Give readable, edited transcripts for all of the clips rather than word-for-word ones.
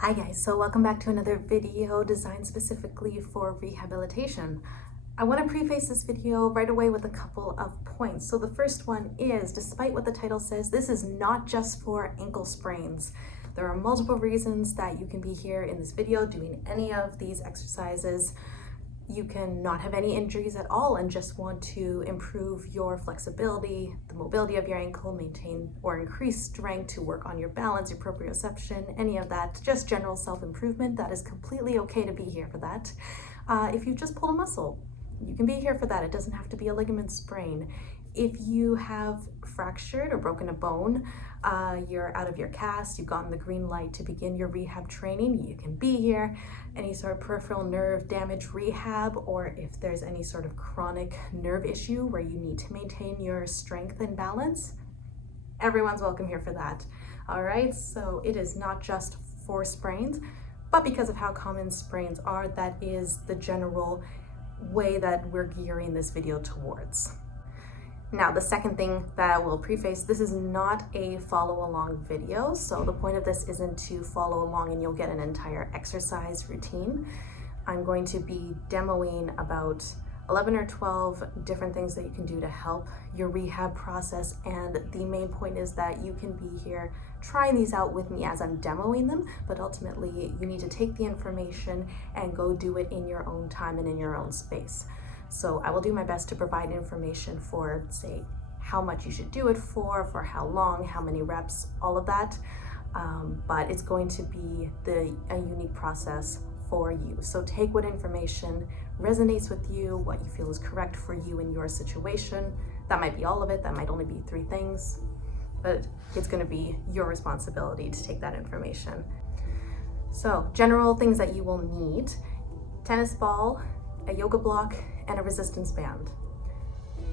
Hi guys, so welcome back to another video designed specifically for rehabilitation. I want to preface this video right away with a couple of points. So the first one is, despite what the title says, this is not just for ankle sprains. There are multiple reasons that you can be here in this video doing any of these exercises. You can not have any injuries at all and just want to improve your flexibility, the mobility of your ankle, maintain or increase strength to work on your balance, your proprioception, any of that, just general self-improvement. That is completely okay to be here for that. If you just pulled a muscle, you can be here for that. It doesn't have to be a ligament sprain. If you have fractured or broken a bone, you're out of your cast, you've gotten the green light to begin your rehab training, you can be here. Any sort of peripheral nerve damage rehab, or if there's any sort of chronic nerve issue where you need to maintain your strength and balance, everyone's welcome here for that. All right, so it is not just for sprains, but because of how common sprains are, that is the general way that we're gearing this video towards. Now, the second thing that I will preface, this is not a follow along video. So the point of this isn't to follow along and you'll get an entire exercise routine. I'm going to be demoing about 11 or 12 different things that you can do to help your rehab process. And the main point is that you can be here trying these out with me as I'm demoing them, but ultimately you need to take the information and go do it in your own time and in your own space. So I will do my best to provide information for, say, how much you should do it for how long, how many reps, all of that. But it's going to be a unique process for you. So take what information resonates with you, what you feel is correct for you in your situation. That might be all of it, that might only be 3 things, but it's going to be your responsibility to take that information. So general things that you will need: tennis ball, a yoga block, and a resistance band.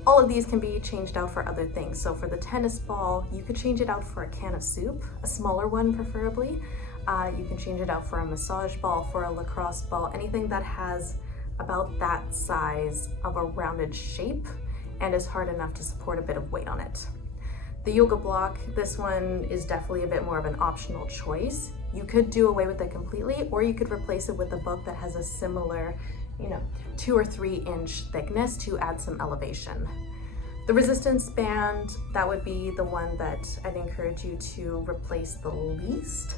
All of these can be changed out for other things. So for the tennis ball, you could change it out for a can of soup, a smaller one preferably. You can change it out for a massage ball, for a lacrosse ball, anything that has about that size of a rounded shape and is hard enough to support a bit of weight on it. The yoga block, this one is definitely a bit more of an optional choice. You could do away with it completely, or you could replace it with a book that has a similar 2 or 3 inch thickness to add some elevation. The resistance band, that would be the one that I'd encourage you to replace the least,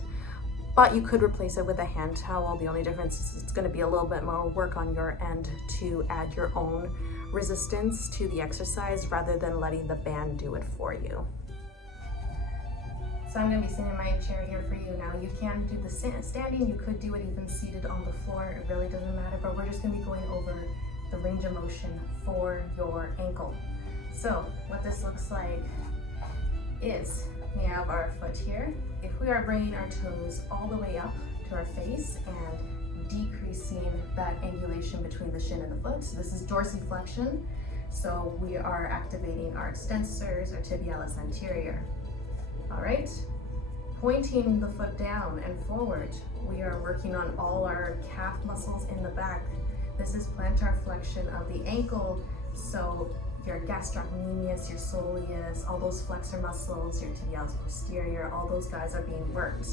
but you could replace it with a hand towel. The only difference is it's going to be a little bit more work on your end to add your own resistance to the exercise rather than letting the band do it for you. So I'm going to be sitting in my chair here for you now. You can do the standing, you could do it even seated on the floor, it really doesn't matter, but we're just going to be going over the range of motion for your ankle. So what this looks like is we have our foot here. If we are bringing our toes all the way up to our face and decreasing that angulation between the shin and the foot, so this is dorsiflexion, so we are activating our extensors, our tibialis anterior. All right, pointing the foot down and forward, we are working on all our calf muscles in the back. This is plantar flexion of the ankle, so your gastrocnemius, your soleus, all those flexor muscles, your tibialis posterior, all those guys are being worked.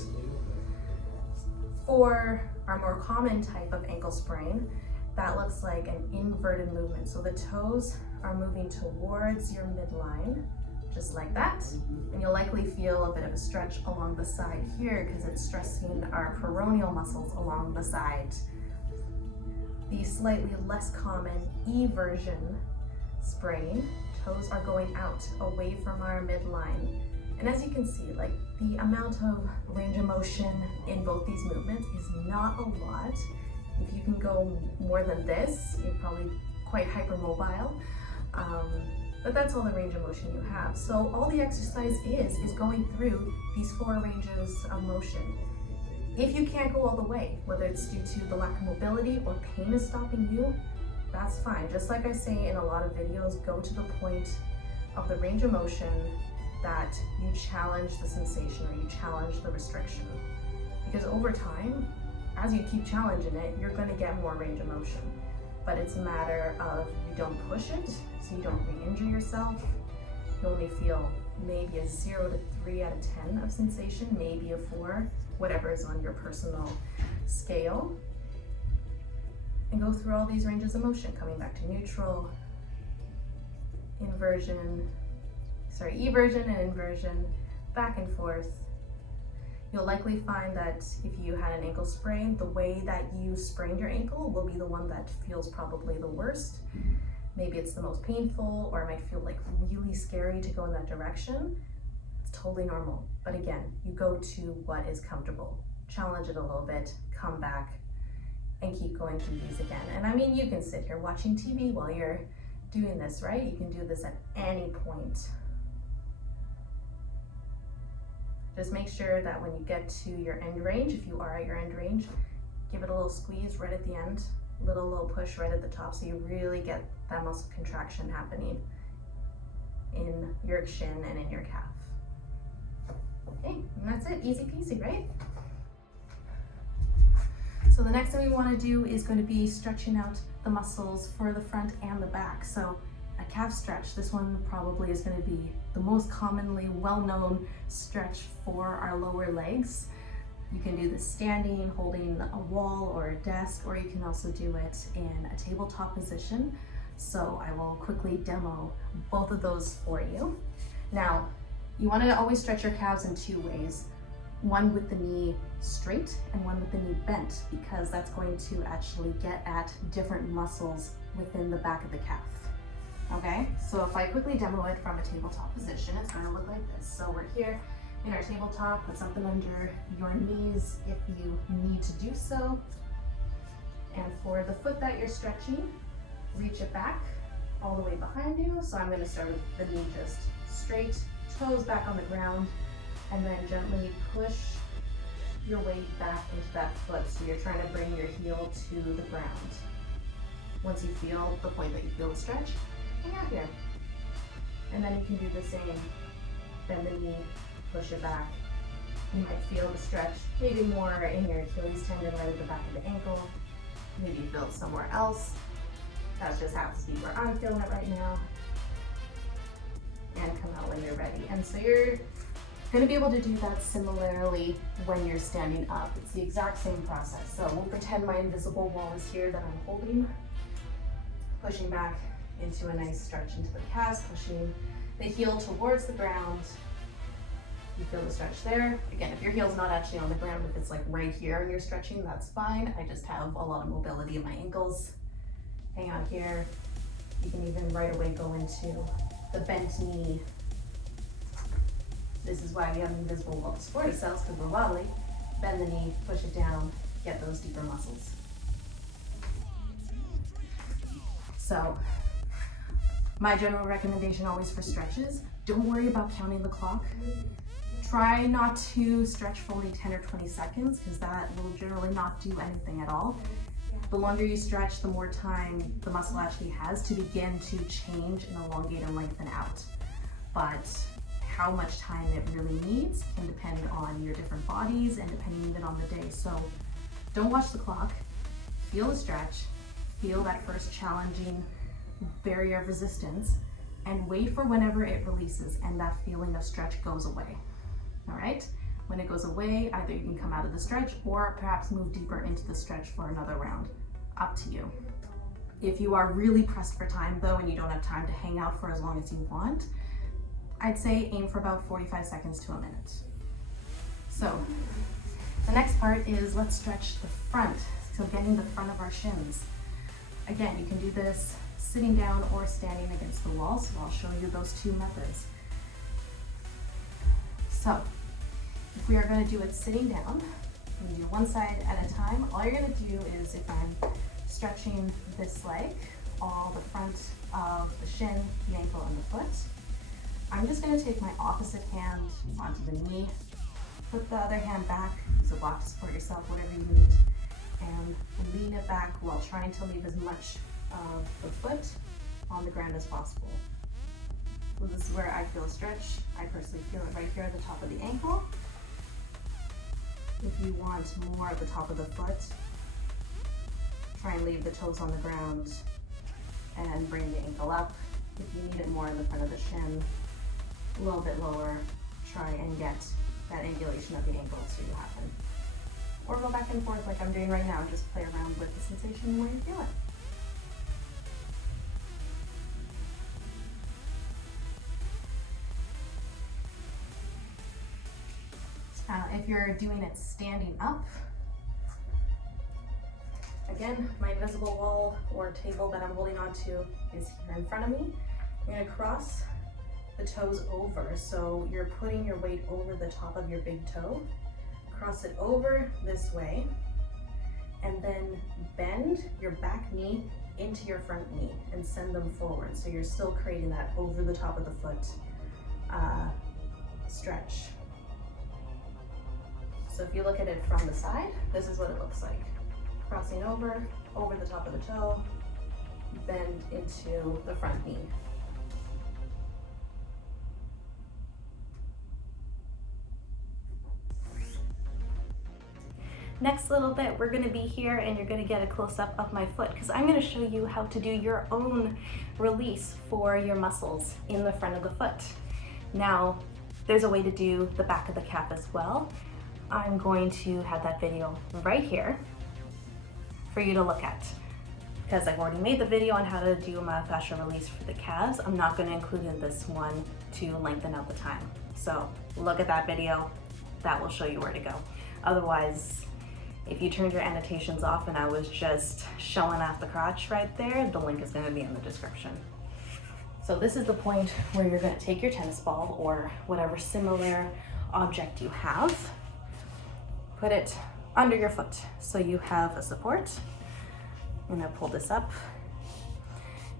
For our more common type of ankle sprain, that looks like an inverted movement. So the toes are moving towards your midline, just like that, and you'll likely feel a bit of a stretch along the side here because it's stressing our peroneal muscles along the side. The slightly less common eversion sprain, toes are going out away from our midline, and as you can see, like, the amount of range of motion in both these movements is not a lot. If you can go more than this, you're probably quite hypermobile. But that's all the range of motion you have. So all the exercise is going through these 4 ranges of motion. If you can't go all the way, whether it's due to the lack of mobility or pain is stopping you, that's fine. Just like I say in a lot of videos, go to the point of the range of motion that you challenge the sensation or you challenge the restriction. Because over time, as you keep challenging it, you're going to get more range of motion. But it's a matter of you don't push it, so you don't re-injure yourself. You only feel maybe a 0 to 3 out of 10 of sensation, maybe a 4. whatever is on your personal scale. And go through all these ranges of motion, coming back to neutral, eversion and inversion, back and forth. You'll likely find that if you had an ankle sprain, the way that you sprained your ankle will be the one that feels probably the worst. Maybe it's the most painful, or it might feel like really scary to go in that direction. It's totally normal. But again, you go to what is comfortable. Challenge it a little bit, come back, and keep going through these again. And I mean, you can sit here watching TV while you're doing this, right? You can do this at any point. Just make sure that when you get to your end range, if you are at your end range, give it a little squeeze right at the end, little push right at the top, so you really get that muscle contraction happening in your shin and in your calf. Okay, and that's it, easy peasy, right? So the next thing we want to do is going to be stretching out the muscles for the front and the back. So a calf stretch, this one probably is going to be the most commonly well-known stretch for our lower legs. You can do this standing, holding a wall or a desk, or you can also do it in a tabletop position. So I will quickly demo both of those for you. Now, you want to always stretch your calves in two ways. One with the knee straight and one with the knee bent, because that's going to actually get at different muscles within the back of the calf. Okay, so if I quickly demo it from a tabletop position, it's going to look like this. So we're here in our tabletop, put something under your knees if you need to do so. And for the foot that you're stretching, reach it back all the way behind you. So I'm going to start with the knee just straight, toes back on the ground, and then gently push your weight back into that foot. So you're trying to bring your heel to the ground. Once you feel the point that you feel the stretch, hang out here. And then you can do the same. Bend the knee, push it back. You might feel the stretch maybe more in your Achilles tendon right at the back of the ankle. Maybe you feel it somewhere else. That just happens to be where I'm feeling it right now. And come out when you're ready. And so you're going to be able to do that similarly when you're standing up. It's the exact same process. So we'll pretend my invisible wall is here that I'm holding, pushing back into a nice stretch into the calves, pushing the heel towards the ground. You feel the stretch there. Again, if your heel's not actually on the ground, if it's like right here and you're stretching, that's fine. I just have a lot of mobility in my ankles. Hang out here. You can even right away go into the bent knee. This is why we have an invisible wall to support ourselves, because we're wobbly. Bend the knee, push it down, get those deeper muscles. So, my general recommendation always for stretches, don't worry about counting the clock. Try not to stretch for only 10 or 20 seconds, because that will generally not do anything at all. The longer you stretch, the more time the muscle actually has to begin to change and elongate and lengthen out. But how much time it really needs can depend on your different bodies and depending even on the day. So don't watch the clock, feel the stretch, feel that first challenging barrier of resistance, and wait for whenever it releases and that feeling of stretch goes away. All right? When it goes away, either you can come out of the stretch or perhaps move deeper into the stretch for another round. Up to you. If you are really pressed for time though and you don't have time to hang out for as long as you want, I'd say aim for about 45 seconds to a minute. So the next part is let's stretch the front. So getting the front of our shins. Again, you can do this sitting down or standing against the wall, so I'll show you those two methods. So if we are going to do it sitting down, we do one side at a time. All you're going to do is, if I'm stretching this leg, all the front of the shin, the ankle, and the foot, I'm just going to take my opposite hand onto the knee, put the other hand back, use a block to support yourself, whatever you need, and lean it back while trying to leave as much of the foot on the ground as possible. So this is where I feel a stretch. I personally feel it right here at the top of the ankle. If you want more at the top of the foot, try and leave the toes on the ground and bring the ankle up. If you need it more in the front of the shin, a little bit lower, try and get that angulation of the ankle to happen. Or go back and forth like I'm doing right now, just play around with the sensation where you feel it. Now, if you're doing it standing up, again, my invisible wall or table that I'm holding onto is here in front of me. I'm gonna cross the toes over. So you're putting your weight over the top of your big toe, cross it over this way, and then bend your back knee into your front knee and send them forward. So you're still creating that over the top of the foot stretch. So if you look at it from the side, this is what it looks like. Crossing over the top of the toe, bend into the front knee. Next little bit, we're gonna be here and you're gonna get a close-up of my foot because I'm gonna show you how to do your own release for your muscles in the front of the foot. Now, there's a way to do the back of the calf as well. I'm going to have that video right here for you to look at. Because I've already made the video on how to do a myofascial release for the calves, I'm not going to include in this one to lengthen out the time. So look at that video, that will show you where to go. Otherwise, if you turned your annotations off and I was just showing off the crotch right there, the link is going to be in the description. So this is the point where you're going to take your tennis ball or whatever similar object you have, put it under your foot so you have a support. I'm gonna pull this up,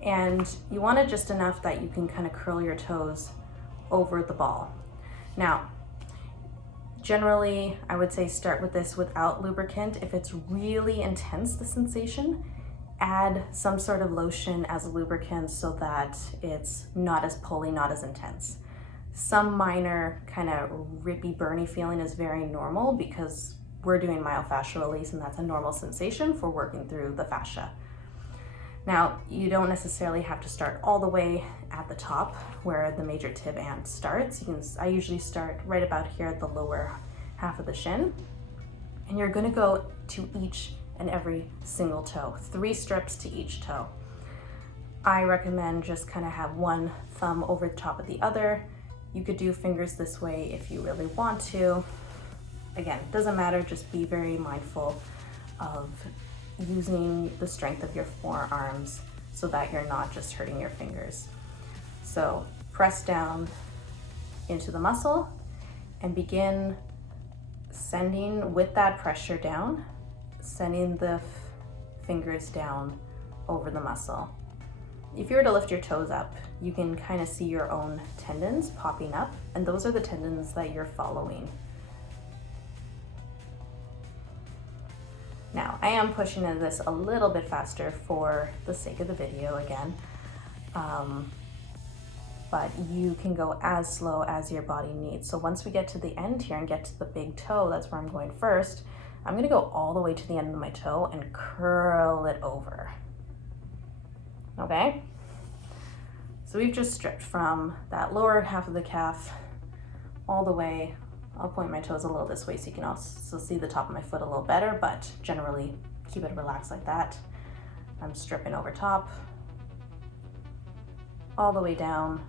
and you want it just enough that you can kind of curl your toes over the ball. Now, generally, I would say start with this without lubricant. If it's really intense, the sensation, add some sort of lotion as a lubricant so that it's not as pulley, not as intense. Some minor kind of rippy, burny feeling is very normal because we're doing myofascial release and that's a normal sensation for working through the fascia. Now, you don't necessarily have to start all the way at the top where the major tib ant starts. I usually start right about here at the lower half of the shin. And you're gonna go to each and every single toe, 3 strips to each toe. I recommend just kind of have one thumb over the top of the other. You could do fingers this way if you really want to. Again, doesn't matter, just be very mindful of using the strength of your forearms so that you're not just hurting your fingers. So press down into the muscle and begin sending, with that pressure down, sending the fingers down over the muscle. If you were to lift your toes up, you can kind of see your own tendons popping up, and those are the tendons that you're following. Now, I am pushing this a little bit faster for the sake of the video again, but you can go as slow as your body needs. So once we get to the end here and get to the big toe, that's where I'm going first, I'm gonna go all the way to the end of my toe and curl it over. Okay? So we've just stripped from that lower half of the calf all the way. I'll point my toes a little this way so you can also see the top of my foot a little better, but generally keep it relaxed like that. I'm stripping over top, all the way down.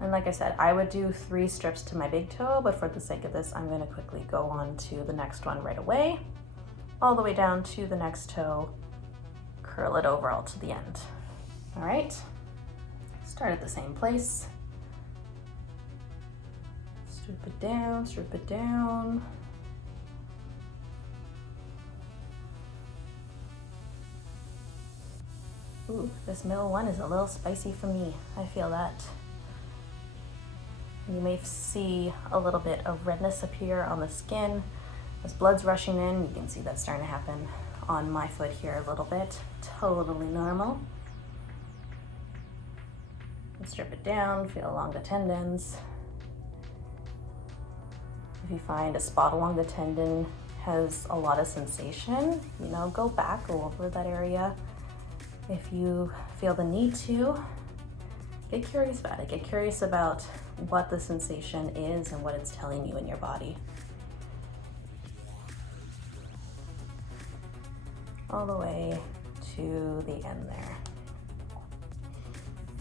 And like I said, I would do 3 strips to my big toe, but for the sake of this, I'm gonna quickly go on to the next one right away, all the way down to the next toe, curl it over all to the end. All right, start at the same place. Strip it down, strip it down. Ooh, this middle one is a little spicy for me. I feel that. You may see a little bit of redness appear on the skin. As blood's rushing in, you can see that's starting to happen on my foot here a little bit. Totally normal. And strip it down, feel along the tendons. If you find a spot along the tendon has a lot of sensation, you know, go back, go over that area. If you feel the need to, get curious about it. Get curious about what the sensation is and what it's telling you in your body. All the way to the end there.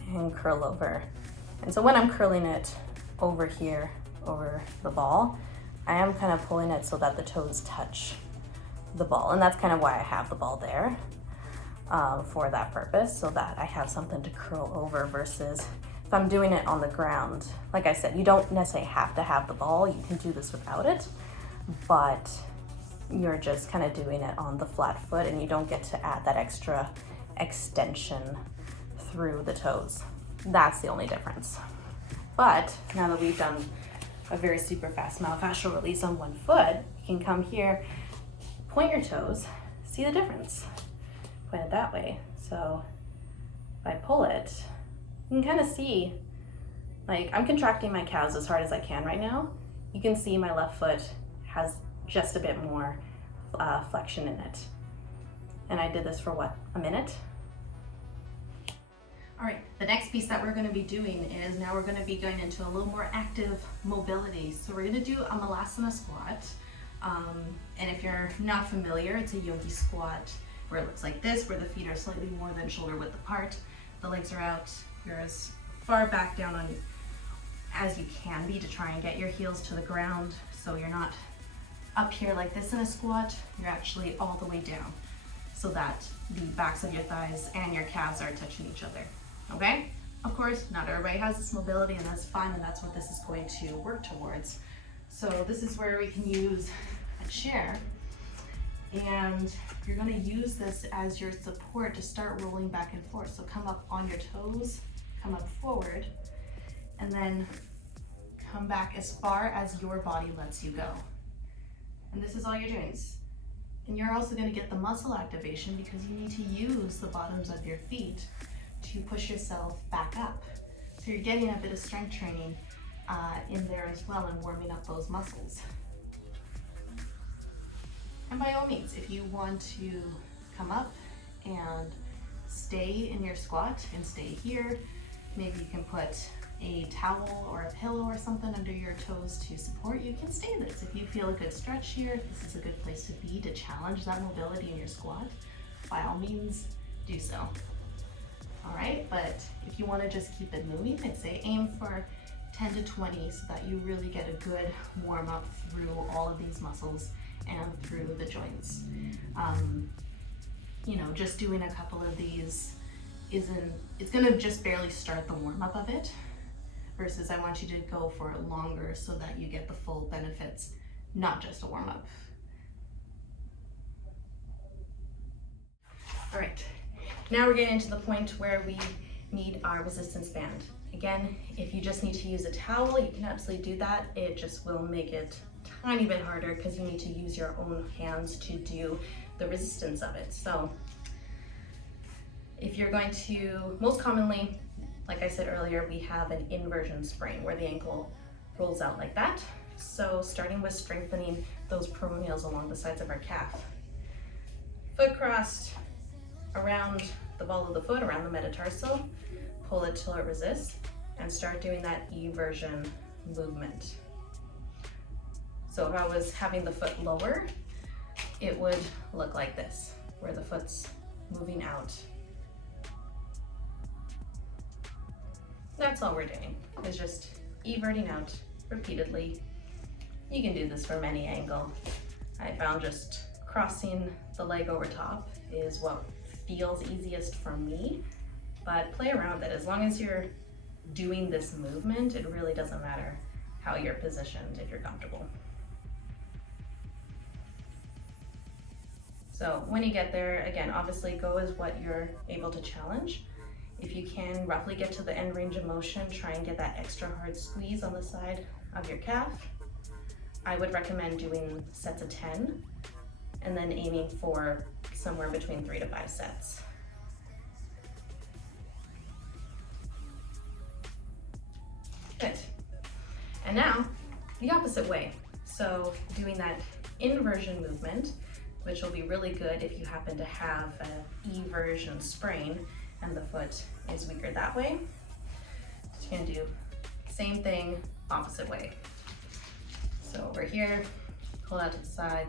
And curl over. And so when I'm curling it over here, over the ball, I am kind of pulling it so that the toes touch the ball. And that's kind of why I have the ball there, for that purpose, so that I have something to curl over, versus if I'm doing it on the ground. Like I said, you don't necessarily have to have the ball. You can do this without it, but you're just kind of doing it on the flat foot and you don't get to add that extra extension through the toes. That's the only difference. But now that we've done a very super fast myofascial release on one foot, you can come here, point your toes, see the difference. Point it that way. So if I pull it, you can kind of see, like, I'm contracting my calves as hard as I can right now. You can see my left foot has just a bit more flexion in it. And I did this for what, a minute? All right, the next piece that we're gonna be doing is, now we're gonna be going into a little more active mobility. So we're gonna do a Malasana squat. And if you're not familiar, it's a yogi squat where it looks like this, where the feet are slightly more than shoulder width apart. The legs are out. You're as far back down on as you can be to try and get your heels to the ground. So you're not up here like this in a squat, you're actually all the way down so that the backs of your thighs and your calves are touching each other, okay? Of course, not everybody has this mobility, and that's fine, and that's what this is going to work towards. So this is where we can use a chair, and you're gonna use this as your support to start rolling back and forth. So come up on your toes, come up forward, and then come back as far as your body lets you go. And this is all you're doing. And you're also going to get the muscle activation because you need to use the bottoms of your feet to push yourself back up. So you're getting a bit of strength training in there as well, and warming up those muscles. And by all means, if you want to come up and stay in your squat and stay here, maybe you can put a towel or a pillow or something under your toes to support. You can stay this. If you feel a good stretch here, this is a good place to be to challenge that mobility in your squat. By all means, do so. All right, but if you want to just keep it moving, I'd say aim for 10 to 20 so that you really get a good warm up through all of these muscles and through the joints. You know, just doing a couple of these it's gonna just barely start the warm up of it, versus I want you to go for it longer so that you get the full benefits, not just a warm up. All right, now we're getting to the point where we need our resistance band. Again, if you just need to use a towel, you can absolutely do that. It just will make it a tiny bit harder because you need to use your own hands to do the resistance of it. So if you're going to, most commonly, like I said earlier, we have an inversion sprain where the ankle rolls out like that. So starting with strengthening those peroneals along the sides of our calf. Foot crossed around the ball of the foot, around the metatarsal, pull it till it resists, and start doing that eversion movement. So if I was having the foot lower, it would look like this, where the foot's moving out. That's all we're doing, is just everting out repeatedly. You can do this from any angle. I found just crossing the leg over top is what feels easiest for me, but play around with it. As long as you're doing this movement, it really doesn't matter how you're positioned if you're comfortable. So when you get there, again, obviously go as what you're able to challenge. If you can roughly get to the end range of motion, try and get that extra hard squeeze on the side of your calf. I would recommend doing sets of 10 and then aiming for somewhere between 3 to 5 sets. Good. And now the opposite way. So doing that inversion movement, which will be really good if you happen to have an eversion sprain and the foot is weaker that way. So you're gonna do Same thing, opposite way. So over here, pull out to the side,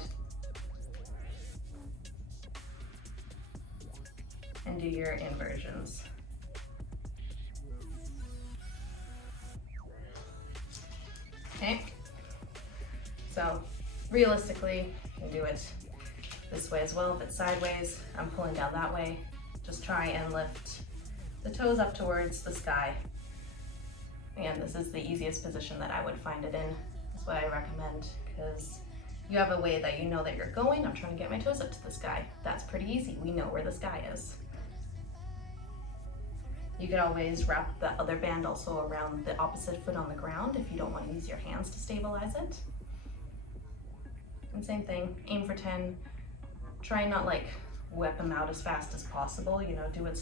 and do your inversions. Okay, so realistically, you can do it this way as well. If it's sideways, I'm pulling down that way. Just try and lift the toes up towards the sky. And this is the easiest position that I would find it in. That's what I recommend, because you have a way that you know that you're going. I'm trying to get my toes up to the sky. That's pretty easy. We know where the sky is. You could always wrap the other band also around the opposite foot on the ground if you don't want to use your hands to stabilize it. And same thing, aim for 10. Try not like whip them out as fast as possible, you know, do it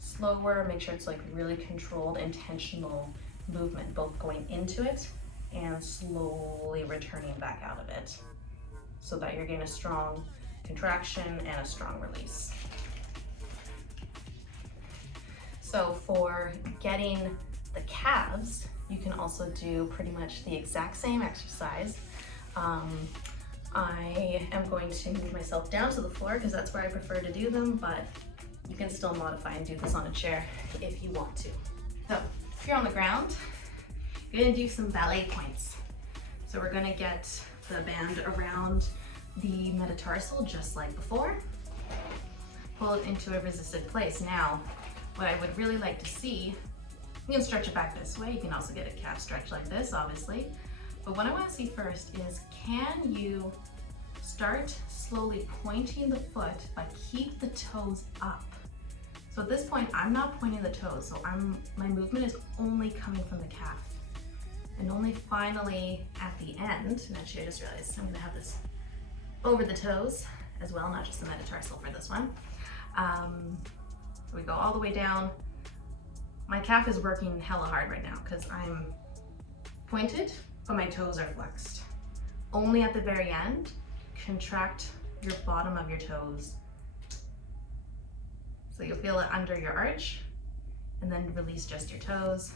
slower, make sure it's like really controlled, intentional movement, both going into it and slowly returning back out of it, so that you're getting a strong contraction and a strong release. So for getting the calves, you can also do pretty much the exact same exercise. I am going to move myself down to the floor because that's where I prefer to do them, but you can still modify and do this on a chair if you want to. So if you're on the ground, you're gonna do some ballet points. So we're gonna get the band around the metatarsal just like before. Pull it into a resisted place. Now, what I would really like to see, you can stretch it back this way. You can also get a calf stretch like this, obviously. But what I want to see first is, can you start slowly pointing the foot, but keep the toes up? So at this point, I'm not pointing the toes, so my movement is only coming from the calf. And only finally at the end, and actually I just realized I'm gonna have this over the toes as well, not just the metatarsal for this one. We go all the way down. My calf is working hella hard right now because I'm pointed, but my toes are flexed. Only at the very end, contract your bottom of your toes. So you'll feel it under your arch, and then release just your toes,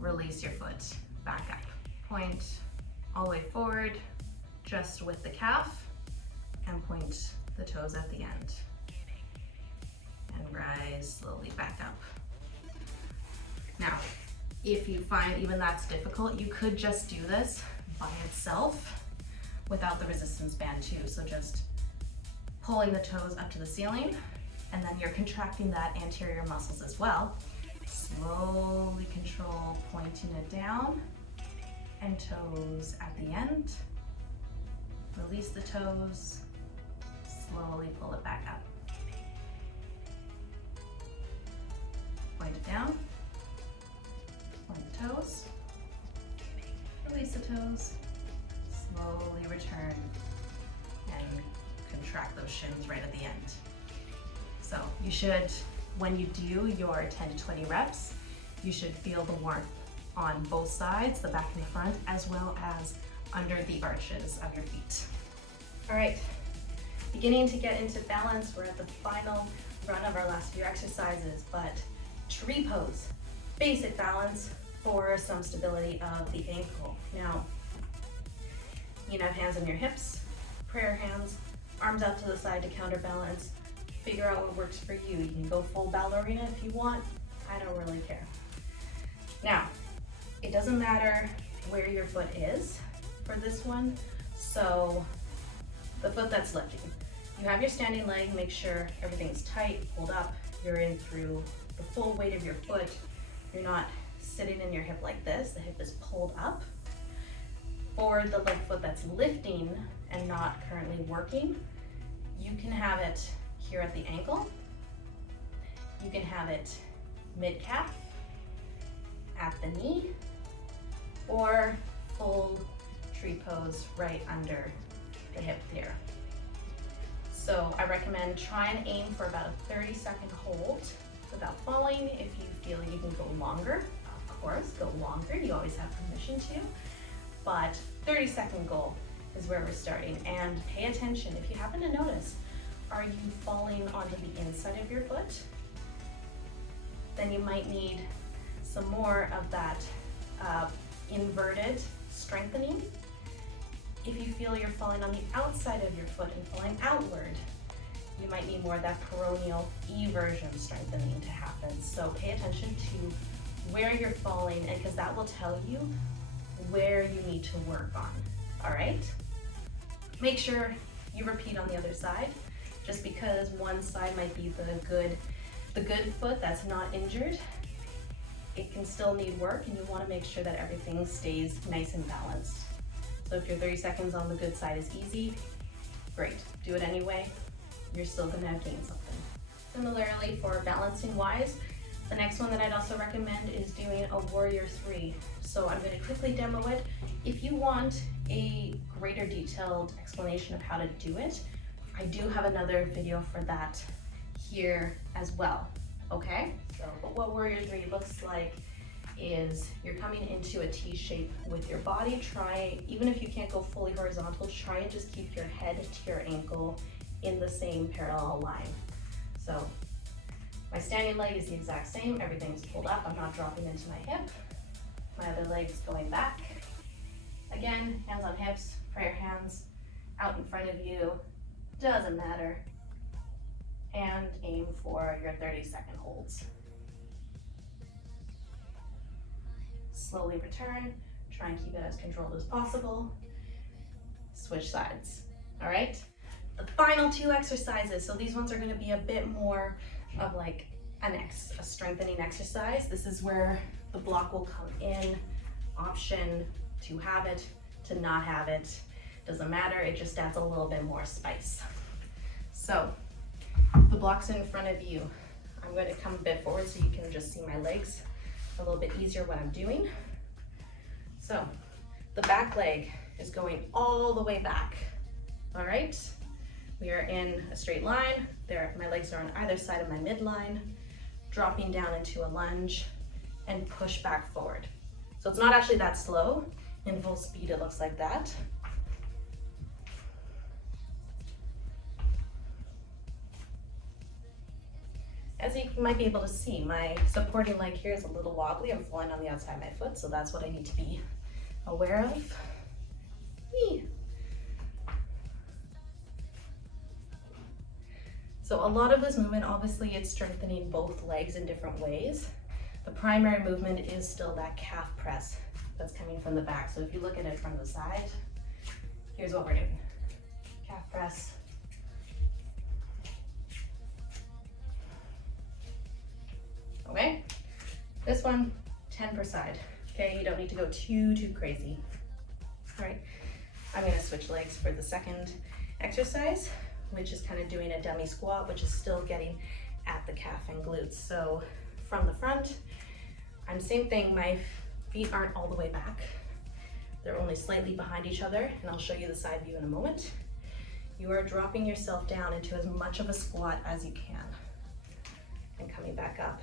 release your foot, back up. Point all the way forward, just with the calf, and point the toes at the end. And rise slowly back up. Now, if you find even that's difficult, you could just do this by itself without the resistance band too. So just pulling the toes up to the ceiling, and then you're contracting that anterior muscles as well. Slowly control pointing it down, and toes at the end. Release the toes, slowly pull it back up. Point it down, point the toes, release the toes, slowly return, and contract those shins right at the end. So you should, when you do your 10 to 20 reps, you should feel the warmth on both sides, the back and the front, as well as under the arches of your feet. All right, beginning to get into balance. We're at the final run of our last few exercises, but tree pose, basic balance for some stability of the ankle. Now, you can have hands on your hips, prayer hands, arms out to the side to counterbalance. Figure out what works for you. You can go full ballerina if you want. I don't really care. Now, it doesn't matter where your foot is for this one. So the foot that's lifting, you have your standing leg, make sure everything's tight, pulled up. You're in through the full weight of your foot. You're not sitting in your hip like this. The hip is pulled up. For the leg foot that's lifting and not currently working, you can have it here at the ankle. You can have it mid-calf, at the knee, or full tree pose right under the hip there. So I recommend try and aim for about a 30-second hold without falling. If you feel you can go longer, of course, go longer. You always have permission to, but 30-second goal is where we're starting. And pay attention. If you happen to notice, are you falling onto the inside of your foot? Then you might need some more of that inverted strengthening. If you feel you're falling on the outside of your foot and falling outward, you might need more of that peroneal eversion strengthening to happen. So pay attention to where you're falling, and because that will tell you where you need to work on, all right? Make sure you repeat on the other side. Just because one side might be the good foot that's not injured, it can still need work, and you want to make sure that everything stays nice and balanced. So if your 30 seconds on the good side is easy, great, do it anyway. You're still gonna gain something. Similarly, for balancing wise, the next one that I'd also recommend is doing a warrior 3. So I'm gonna quickly demo it. If you want a greater detailed explanation of how to do it, I do have another video for that here as well, okay? So, but what warrior 3 looks like is you're coming into a T shape with your body. Try, even if you can't go fully horizontal, try and just keep your head to your ankle in the same parallel line. So my standing leg is the exact same, everything's pulled up, I'm not dropping into my hip. My other leg's going back. Again, hands on hips, prayer hands out in front of you, doesn't matter. And aim for your 30-second holds. Slowly return, try and keep it as controlled as possible. Switch sides, all right? The final 2 exercises, so these ones are gonna be a bit more of like a strengthening exercise. This is where the block will come in, option to have it, to not have it. Doesn't matter, it just adds a little bit more spice. So, the block's in front of you. I'm going to come a bit forward so you can just see my legs a little bit easier what I'm doing. So, the back leg is going all the way back, all right? We are in a straight line. There, my legs are on either side of my midline, dropping down into a lunge and push back forward. So it's not actually that slow. In full speed, it looks like that. As you might be able to see, my supporting leg here is a little wobbly. I'm falling on the outside of my foot, so that's what I need to be aware of. Whee. So a lot of this movement, obviously it's strengthening both legs in different ways. The primary movement is still that calf press that's coming from the back. So if you look at it from the side, here's what we're doing. Calf press. Okay, this one, 10 per side. Okay, you don't need to go too crazy. All right, I'm gonna switch legs for the second exercise, which is kind of doing a Demi Squat, which is still getting at the calf and glutes. So from the front, I'm same thing, my feet aren't all the way back. They're only slightly behind each other, and I'll show you the side view in a moment. You are dropping yourself down into as much of a squat as you can and coming back up.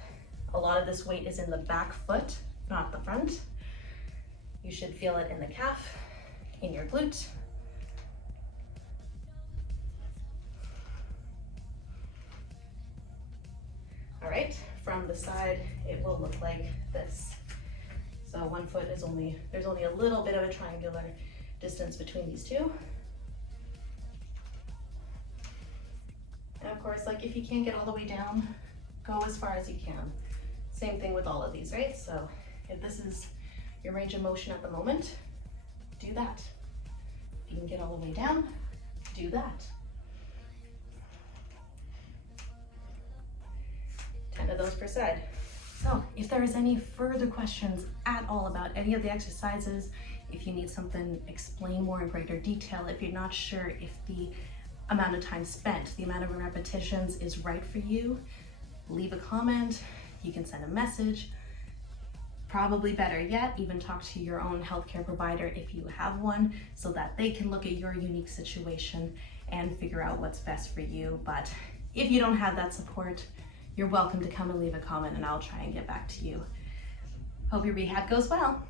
A lot of this weight is in the back foot, not the front. You should feel it in the calf, in your glute. All right, from the side, it will look like this. So one foot is there's only a little bit of a triangular distance between these two. And of course, like if you can't get all the way down, go as far as you can. Same thing with all of these, right? So if this is your range of motion at the moment, do that. If you can get all the way down, do that. 10 of those per side. So if there is any further questions at all about any of the exercises, if you need something explained more in greater detail, if you're not sure if the amount of time spent, the amount of repetitions is right for you, leave a comment, you can send a message. Probably better yet, even talk to your own healthcare provider if you have one, so that they can look at your unique situation and figure out what's best for you. But if you don't have that support, you're welcome to come and leave a comment and I'll try and get back to you. Hope your rehab goes well.